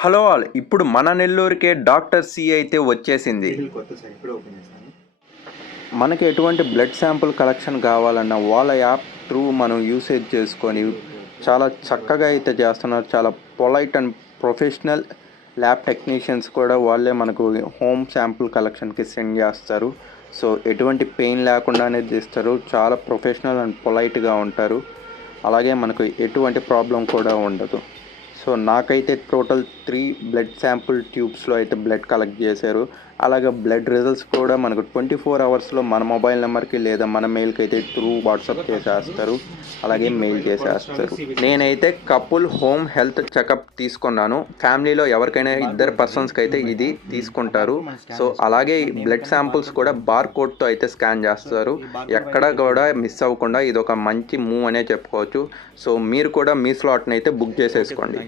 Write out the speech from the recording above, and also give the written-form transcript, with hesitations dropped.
Hello all ఇప్పుడు మన నెల్లూరుకే doctor C అయితే వచ్చేసింది. మనకి ఎటువంటి బ్లడ్ శాంపుల్ కలెక్షన్ కావాలన్నా వాళ్ళ యాప్ త్రూ మనం యూసేజ్ చేసుకొని చాలా చక్కగా అయితే చేస్తున్నారు. చాలా polite and professional lab technicians కూడా వాళ్ళే మనకు హోమ్ శాంపుల్ కలెక్షన్కి సెండ్ చేస్తారు. సో ఎటువంటి పెయిన్ లేకుండానే చేస్తారు. చాలా ప్రొఫెషనల్ అండ్ పొలైట్గా ఉంటారు. అలాగే మనకు ఎటువంటి ప్రాబ్లం కూడా ఉండదు. సో నాకైతే టోటల్ 3 బ్లడ్ శాంపుల్ ట్యూబ్స్లో అయితే బ్లడ్ కలెక్ట్ చేశారు. అలాగే బ్లడ్ రిజల్ట్స్ కూడా మనకు 24 అవర్స్లో మన మొబైల్ నెంబర్కి లేదా మన మెయిల్కి అయితే త్రూ వాట్సాప్ చేసేస్తారు. అలాగే మెయిల్ చేసేస్తారు. నేనైతే కపుల్ హోమ్ హెల్త్ చెకప్ తీసుకున్నాను. ఫ్యామిలీలో ఎవరికైనా ఇద్దరు పర్సన్స్కి అయితే ఇది తీసుకుంటారు. సో అలాగే బ్లడ్ శాంపుల్స్ కూడా బార్ కోడ్తో అయితే స్కాన్ చేస్తారు. ఎక్కడ కూడా మిస్ అవ్వకుండా ఇది ఒక మంచి మూవ్ అనే చెప్పుకోవచ్చు. సో మీరు కూడా మీ స్లాట్ని అయితే బుక్ చేసేసుకోండి.